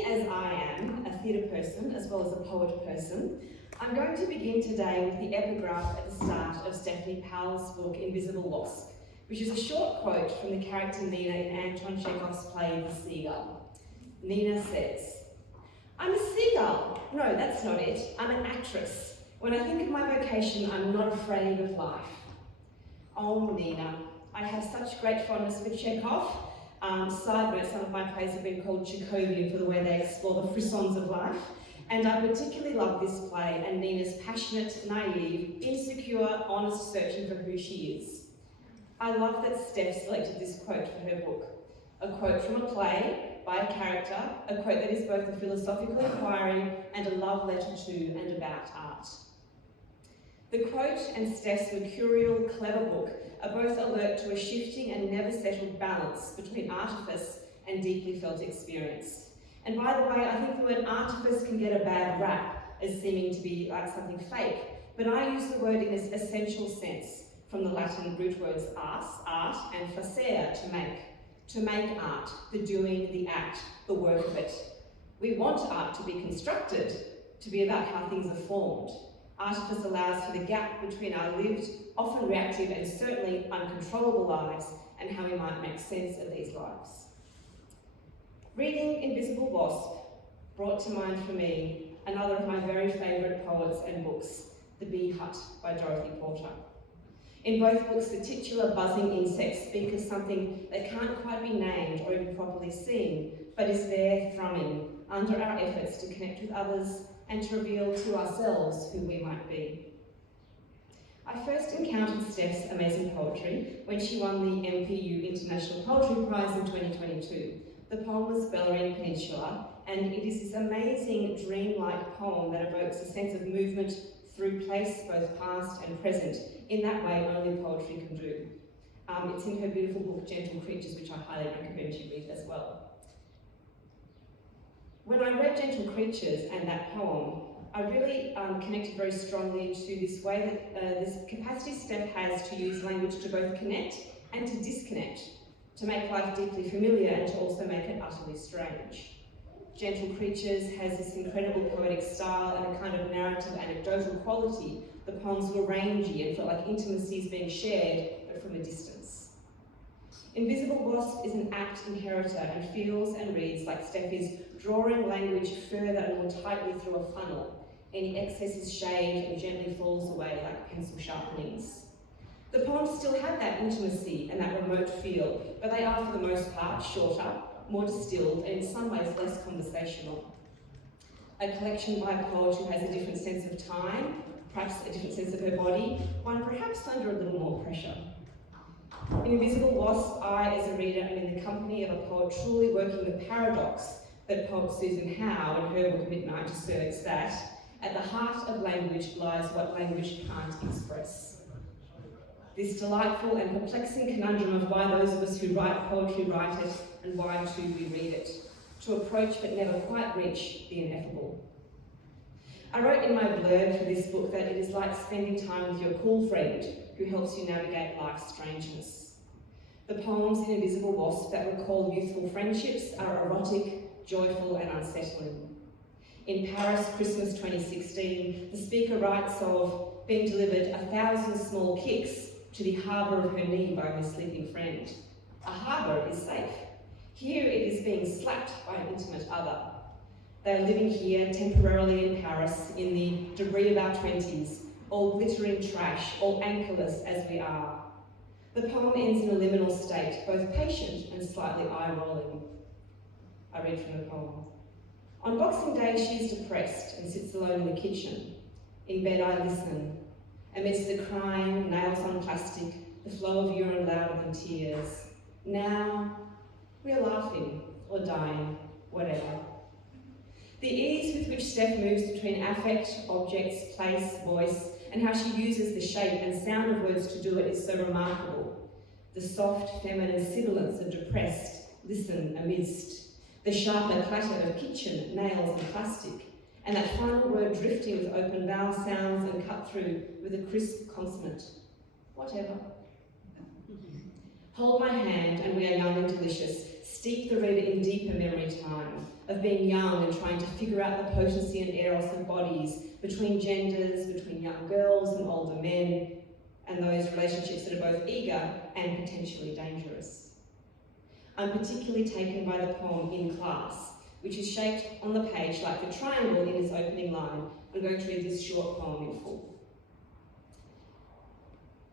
Being as I am, a theatre person as well as a poet person, I'm going to begin today with the epigraph at the start of Stephanie Powell's book, Invisible Wasp, which is a short quote from the character Nina in Anton Chekhov's play, The Seagull. Nina says, "I'm a seagull. No, that's not it. I'm an actress. When I think of my vocation, I'm not afraid of life." Oh, Nina, I have such great fondness for Chekhov. Side note, some of my plays have been called Chekhovian for the way they explore the frissons of life. And I particularly love this play and Nina's passionate, naive, insecure, honest searching for who she is. I love that Steph selected this quote for her book. A quote from a play by a character, a quote that is both a philosophical inquiry and a love letter to and about art. The quote and Steph's mercurial, clever book are both alert to a shifting and never settled balance between artifice and deeply felt experience. And by the way, I think the word artifice can get a bad rap as seeming to be like something fake, but I use the word in its essential sense, from the Latin root words ars, art, and facere, to make. To make art, the doing, the act, the work of it. We want art to be constructed, to be about how things are formed. Artifice allows for the gap between our lived, often reactive and certainly uncontrollable lives and how we might make sense of these lives. Reading Invisible Wasp brought to mind for me another of my very favourite poets and books, The Bee Hut by Dorothy Porter. In both books, the titular buzzing insects speak of something that can't quite be named or even properly seen, but is there thrumming under our efforts to connect with others and to reveal to ourselves who we might be. I first encountered Steph's amazing poetry when she won the MPU International Poetry Prize in 2022. The poem was Bellarine Peninsula, and it is this amazing dream-like poem that evokes a sense of movement through place, both past and present, in that way only poetry can do. It's in her beautiful book, Gentle Creatures, which I highly recommend you read as well. When I read Gentle Creatures and that poem, I really connected very strongly to this way that this capacity Steph has to use language to both connect and to disconnect, to make life deeply familiar and to also make it utterly strange. Gentle Creatures has this incredible poetic style and a kind of narrative anecdotal quality. The poems were rangy and felt like intimacies being shared, but from a distance. Invisible Wasp is an apt inheritor and feels and reads like Steph is drawing language further and more tightly through a funnel. Any excess is shaved and gently falls away like pencil sharpenings. The poems still have that intimacy and that remote feel, but they are for the most part shorter, more distilled, and in some ways less conversational. A collection by a poet who has a different sense of time, perhaps a different sense of her body, one perhaps under a little more pressure. In Invisible Wasp I, as a reader, am in the company of a poet truly working the paradox that poet Susan Howe in her book Midnight asserts that at the heart of language lies what language can't express. This delightful and perplexing conundrum of why those of us who write poetry write it and why too we read it, to approach but never quite reach the ineffable. I wrote in my blurb for this book that it is like spending time with your cool friend who helps you navigate life's strangeness. The poems in Invisible Wasp that recall youthful friendships are erotic, joyful and unsettling. In Paris, Christmas 2016, the speaker writes of being delivered 1,000 small kicks to the harbour of her knee by her sleeping friend. A harbour is safe. Here it is being slapped by an intimate other. They are living here temporarily in Paris in the debris of our 20s, all glittering trash, all anchorless as we are. The poem ends in a liminal state, both patient and slightly eye-rolling. I read from the poem. On Boxing Day, she is depressed and sits alone in the kitchen. In bed, I listen. Amidst the crying, nails on plastic, the flow of urine louder than tears. Now, we are laughing or dying, whatever. The ease with which Steph moves between affect, objects, place, voice, and how she uses the shape and sound of words to do it is so remarkable. The soft, feminine sibilance of depressed, listen amidst. The sharper clatter of kitchen, nails and plastic, and that final word drifting with open vowel sounds and cut through with a crisp consonant. Whatever. Hold my hand and we are young and delicious, steep the reader in deeper memory time, of being young and trying to figure out the potency and eros of bodies, between genders, between young girls and older men, and those relationships that are both eager and potentially dangerous. I'm particularly taken by the poem In Class, which is shaped on the page like the triangle in its opening line. I'm going to read this short poem in full.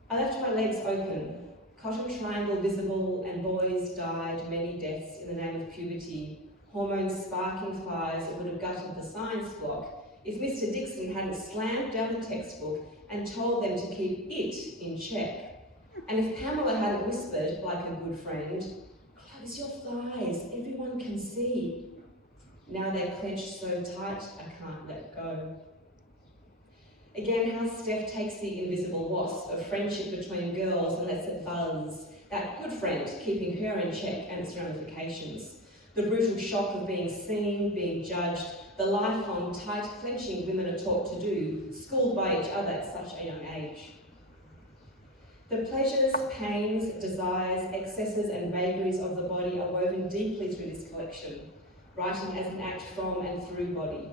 I left my legs open, cotton triangle visible, and boys died many deaths in the name of puberty, hormones sparking fires that would have gutted the science block if Mr. Dixon hadn't slammed down the textbook and told them to keep it in check. And if Pamela hadn't whispered, like a good friend, "Close your thighs, everyone can see." Now they're clenched so tight, I can't let go. Again, how Steph takes the invisible wasp of friendship between girls and lets it buzz, that good friend keeping her in check and its ramifications. The brutal shock of being seen, being judged, the lifelong tight clenching women are taught to do, schooled by each other at such a young age. The pleasures, pains, desires, excesses and vagaries of the body are woven deeply through this collection, writing as an act from and through body.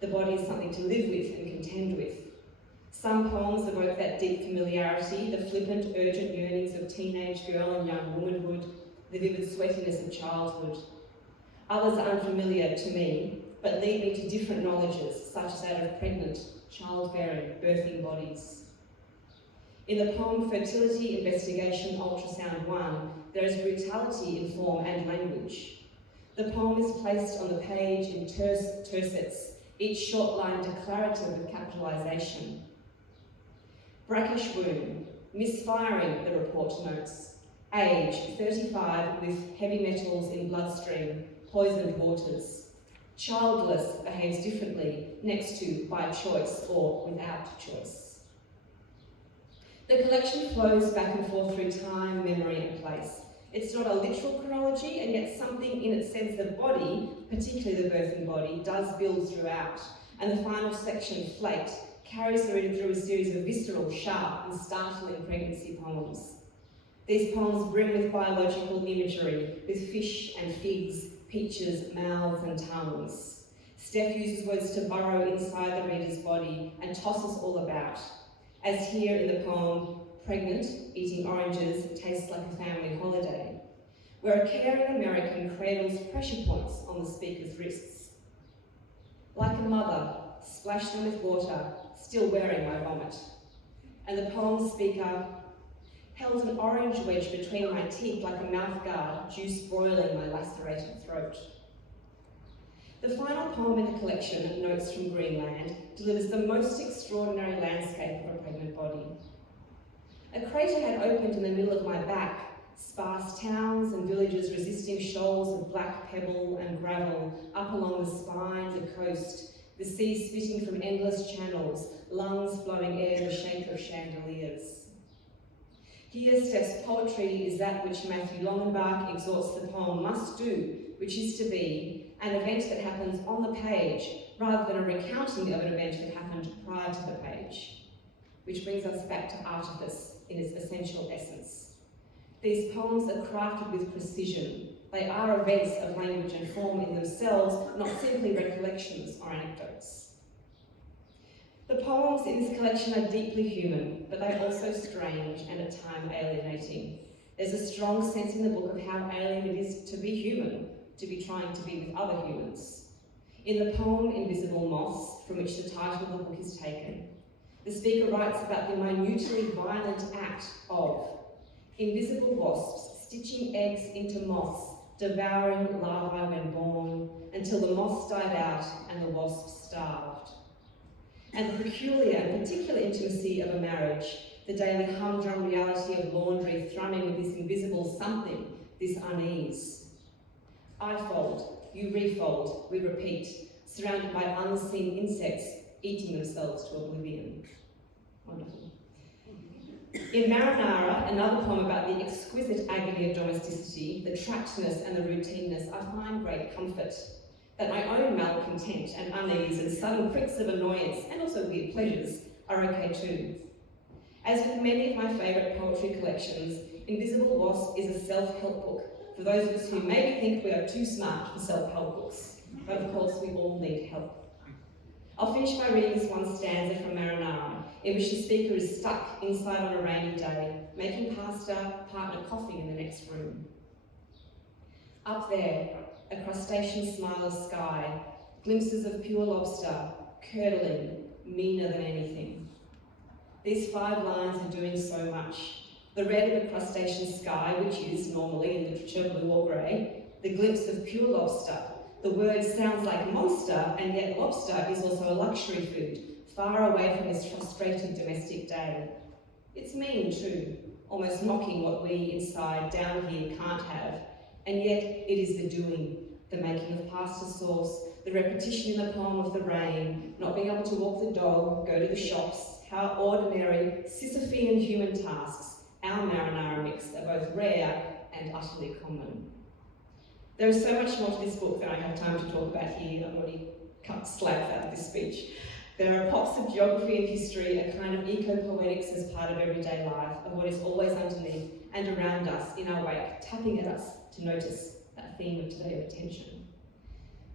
The body is something to live with and contend with. Some poems evoke that deep familiarity, the flippant, urgent yearnings of teenage girl and young womanhood, the vivid sweatiness of childhood. Others are unfamiliar to me, but lead me to different knowledges, such as that of pregnant, childbearing, birthing bodies. In the poem Fertility Investigation Ultrasound 1, there is brutality in form and language. The poem is placed on the page in tercets, each short line declarative with capitalisation. Brackish womb, misfiring, the report notes. Age, 35, with heavy metals in bloodstream, poisoned waters. Childless, behaves differently, next to by choice or without choice. The collection flows back and forth through time, memory and place. It's not a literal chronology, and yet something in its sense of body, particularly the birthing body, does build throughout. And the final section, Flaked, carries the reader through a series of visceral, sharp and startling pregnancy poems. These poems brim with biological imagery, with fish and figs, peaches, mouths and tongues. Steph uses words to burrow inside the reader's body and toss us all about. As here in the poem, Pregnant, Eating Oranges Tastes Like a Family Holiday, where a caring American cradles pressure points on the speaker's wrists. Like a mother, splash them with water, still wearing my vomit. And the poem's speaker held an orange wedge between my teeth like a mouthguard, juice broiling my lacerated throat. The final poem in the collection, Notes from Greenland, delivers the most extraordinary landscape of a pregnant body. A crater had opened in the middle of my back, sparse towns and villages resisting shoals of black pebble and gravel up along the spine, the coast, the sea spitting from endless channels, lungs blowing air in the shape of chandeliers. Here, Steph's poetry is that which Matthew Longenbach exhorts the poem must do, which is to be an event that happens on the page, rather than a recounting of an event that happened prior to the page. Which brings us back to artifice in its essential essence. These poems are crafted with precision. They are events of language and form in themselves, not simply recollections or anecdotes. The poems in this collection are deeply human, but they're also strange and at times alienating. There's a strong sense in the book of how alien it is to be human, to be trying to be with other humans. In the poem Invisible Wasp, from which the title of the book is taken, the speaker writes about the minutely violent act of invisible wasps stitching eggs into moths, devouring larvae when born, until the moths died out and the wasps starved. And the peculiar and particular intimacy of a marriage, the daily humdrum reality of laundry thrumming with this invisible something, this unease. I fold, you refold, we repeat, surrounded by unseen insects eating themselves to oblivion. Wonderful. In Marinara, another poem about the exquisite agony of domesticity, the trappedness and the routineness, I find great comfort. That my own malcontent and unease and sudden pricks of annoyance and also weird pleasures are okay too. As with many of my favourite poetry collections, Invisible Wasp is a self-help book, for those of us who maybe think we are too smart for self-help books, but of course we all need help. I'll finish by reading this one stanza from Marinara, in which the speaker is stuck inside on a rainy day, making partner coffee in the next room. Up there, a crustacean smile of sky, glimpses of pure lobster, curdling, meaner than anything. These 5 lines are doing so much. The red of a crustacean sky, which is, normally in literature, blue or grey, the glimpse of pure lobster. The word sounds like monster, and yet lobster is also a luxury food, far away from this frustrated domestic day. It's mean too, almost mocking what we inside down here can't have, and yet it is the doing, the making of pasta sauce, the repetition in the poem of the rain, not being able to walk the dog, go to the shops, how ordinary, Sisyphean human tasks, our marinara mix, are both rare and utterly common. There is so much more to this book than I have time to talk about here. I've already cut slabs out of this speech. There are pops of geography and history, a kind of eco-poetics as part of everyday life, of what is always underneath and around us, in our wake, tapping at us to notice that theme of today of attention.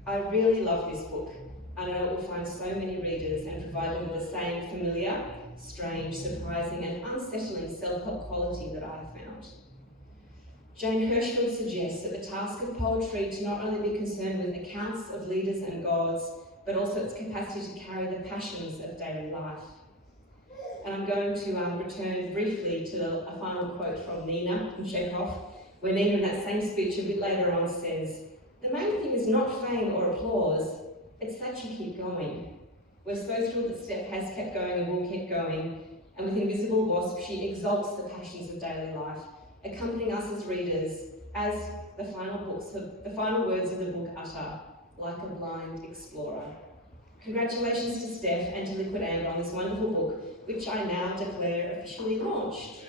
I really love this book. I know it will find so many readers and provide them with the same familiar, strange, surprising and unsettling self-help quality that I have found. Jane Hirschfield suggests that the task of poetry to not only be concerned with accounts of leaders and gods, but also its capacity to carry the passions of daily life. And I'm going to return briefly to a final quote from Nina from Chekhov, where Nina in that same speech a bit later on says, "The main thing is not fame or applause, it's that you keep going." We're so thrilled that Steph has kept going and will keep going, and with Invisible Wasp, she exalts the passions of daily life, accompanying us as readers as the final words of the book utter, like a blind explorer. Congratulations to Steph and to Liquid Amber on this wonderful book, which I now declare officially launched.